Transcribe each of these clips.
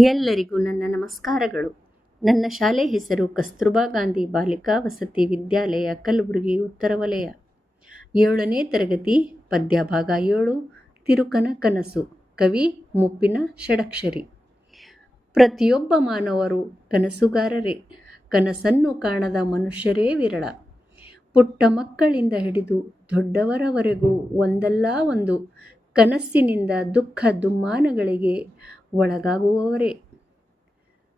ಎಲ್ಲರಿಗೂ ನನ್ನ ನಮಸ್ಕಾರಗಳು. ನನ್ನ ಶಾಲೆ ಹೆಸರು ಕಸ್ತೂರ್ಬಾ ಗಾಂಧಿ ಬಾಲಿಕಾ ವಸತಿ ವಿದ್ಯಾಲಯ, ಕಲಬುರಗಿ, ಉತ್ತರ ವಲಯ. ಏಳನೇ ತರಗತಿ ಪದ್ಯ ಭಾಗ ಏಳು, ತಿರುಕನ ಕನಸು, ಕವಿ ಮುಪ್ಪಿನ ಷಡಕ್ಷರಿ. ಪ್ರತಿಯೊಬ್ಬ ಮಾನವರು ಕನಸುಗಾರರೇ, ಕನಸನ್ನು ಕಾಣದ ಮನುಷ್ಯರೇ ವಿರಳ. ಪುಟ್ಟ ಮಕ್ಕಳಿಂದ ಹಿಡಿದು ದೊಡ್ಡವರವರೆಗೂ ಒಂದಲ್ಲ ಒಂದು ಕನಸಿನಿಂದ ದುಃಖ ದುಮ್ಮಾನಗಳಿಗೆ ಒಳಗಾಗುವವರೇ.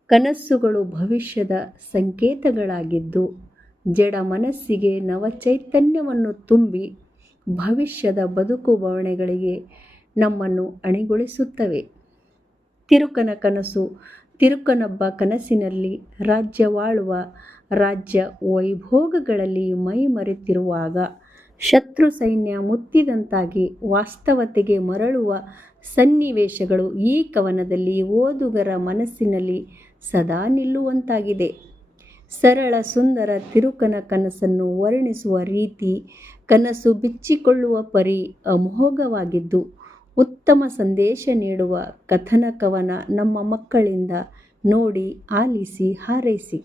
ಕನಸುಗಳು ಭವಿಷ್ಯದ ಸಂಕೇತಗಳಾಗಿದ್ದು, ಜಡ ಮನಸ್ಸಿಗೆ ನವಚೈತನ್ಯವನ್ನು ತುಂಬಿ ಭವಿಷ್ಯದ ಬದುಕು ಬವಣೆಗಳಿಗೆ ನಮ್ಮನ್ನು ಅಣಿಗೊಳಿಸುತ್ತವೆ. ತಿರುಕನ ಕನಸು, ತಿರುಕನೊಬ್ಬ ಕನಸಿನಲ್ಲಿ ರಾಜ್ಯವಾಳುವ ರಾಜ್ಯ ವೈಭೋಗಗಳಲ್ಲಿ ಮೈ ಮರೆತಿರುವಾಗ, ಶತ್ರು ಸೈನ್ಯ ಮುತ್ತಿದಂತಾಗಿ ವಾಸ್ತವತೆಗೆ ಮರಳುವ ಸನ್ನಿವೇಶಗಳು ಈ ಕವನದಲ್ಲಿ ಓದುಗರ ಮನಸ್ಸಿನಲ್ಲಿ ಸದಾ ನಿಲ್ಲುವಂತಾಗಿದೆ. ಸರಳ ಸುಂದರ ತಿರುಕನ ಕನಸನ್ನು ವರ್ಣಿಸುವ ರೀತಿ, ಕನಸು ಬಿಚ್ಚಿಕೊಳ್ಳುವ ಪರಿ ಅಮೋಘವಾಗಿದ್ದು, ಉತ್ತಮ ಸಂದೇಶ ನೀಡುವ ಕಥನ ಕವನ ನಮ್ಮ ಮಕ್ಕಳಿಂದ ನೋಡಿ ಆಲಿಸಿ ಹಾರೈಸಿ.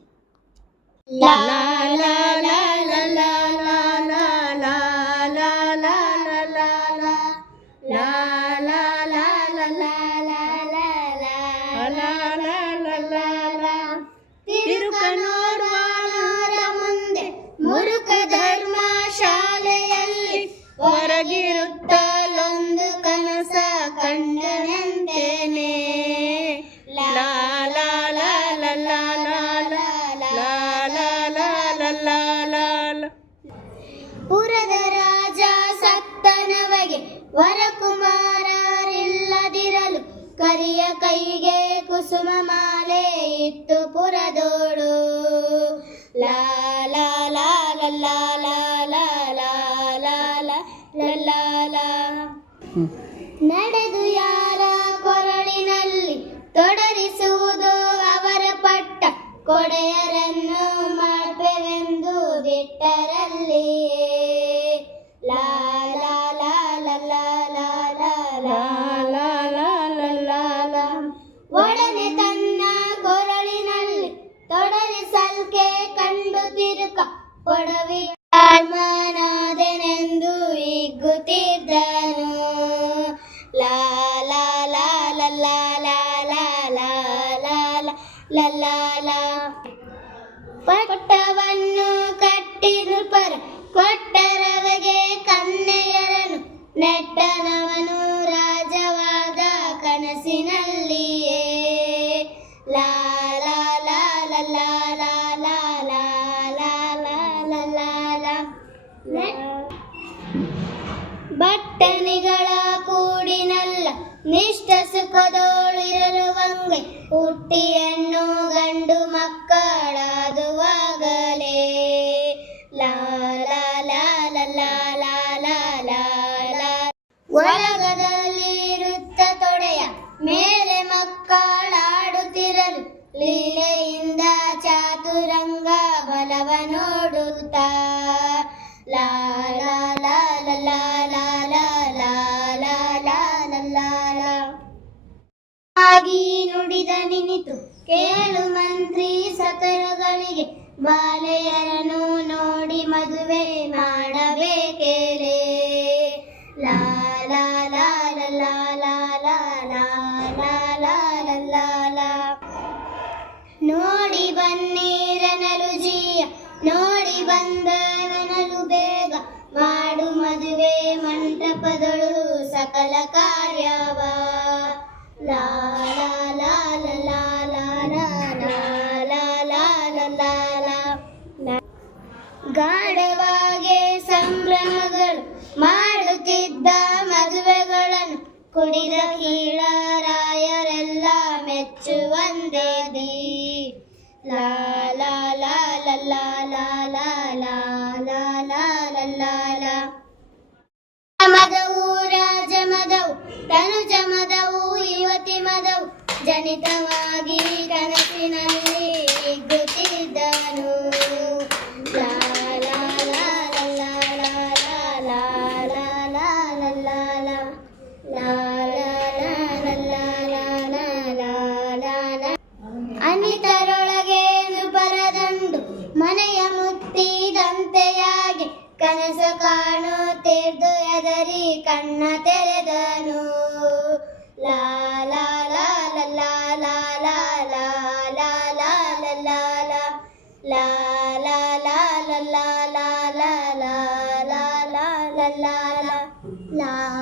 ವರಕುಮಾರರಿಲ್ಲದಿರಲು ಕರಿಯ ಕೈಗೆ ಕುಸುಮ ಮಾಲೆ ಇತ್ತು ಪುರದೋಡು ಲಾ ಲಾ ಲಾ. ನಡೆದು ಯಾರ ಕೊರಳಿನಲ್ಲಿ ತೊಡರಿಸುವುದು ಅವರ ಪಟ್ಟ ಕೊಡೆಯರನ್ನು ಒಡನೆ ತನ್ನ ಕೊರಳಿನಲ್ಲಿ ತೊಡಲಿ ಸಲ್ಕೆ ಕಂಡು ತಿರುಕ, ಒಡವಿ ಆತ್ಮನಾದೆನೆಂದು ಇಗ್ಗುತ್ತಿದ್ದನು ಪಟ್ಟವನ್ನು ಕಟ್ಟಿರುಪರ ಕೊಟ್ಟರವಗೆ ಕನ್ನೆಯರನು ನೆಟ್ಟನವನು ಬಟ್ಟಣಿಗಳ ಕೂಡಿನಲ್ಲ ನಿಷ್ಠ ಸುಖದೋಳಿರಲು ವಂಗೆ ಹುಟ್ಟಿಯನ್ನು ಗಂಡು ಮಕ್ಕಳಾದುವಾಗಲೇ ನುಡಿದ ನಿನಿತು ಕೇಳು ಮಂತ್ರಿ ಸತರುಗಳಿಗೆ ಬಾಲೆಯರನ್ನು ನೋಡಿ ಮದುವೆ ಮಾಡಬೇಕೇಲೆ. ನೋಡಿ ಬನ್ನೀರನಲು ಜೀಯ ನೋಡಿ ಬಂದವನಲು ಬೇಗ ಮಾಡು ಮದುವೆ ಮಂಟಪದಳು ಸಕಲ ಕಾರ್ಯವ ಗಾಢವಾಗೆ ಸಂಭ್ರಮಗಳು ಮಾಡುತ್ತಿದ್ದ ಮದುವೆಗಳನ್ನು ಕುಡಿದ ಕೀಳರಾಯರೆಲ್ಲ ಮೆಚ್ಚುವಂದೇ ದೀ ಲಾ ಲಾ ಲಾ ಲಾ ಲಾ ಲಾ ಖಂಡಿತವಾಗಿ ಕನಸಿನಲ್ಲಿ ಗುತ್ತಿದ್ದನು ಅನಿತರೊಳಗೆ ಪರದಂಡು ಮನೆಯ ಮುತ್ತಿದಂತೆಯಾಗಿ ಕನಸು ಕಾಣುತ್ತಿದ್ದು ಎದರಿ ಕಣ್ಣ ತೆರೆದನು la la la la.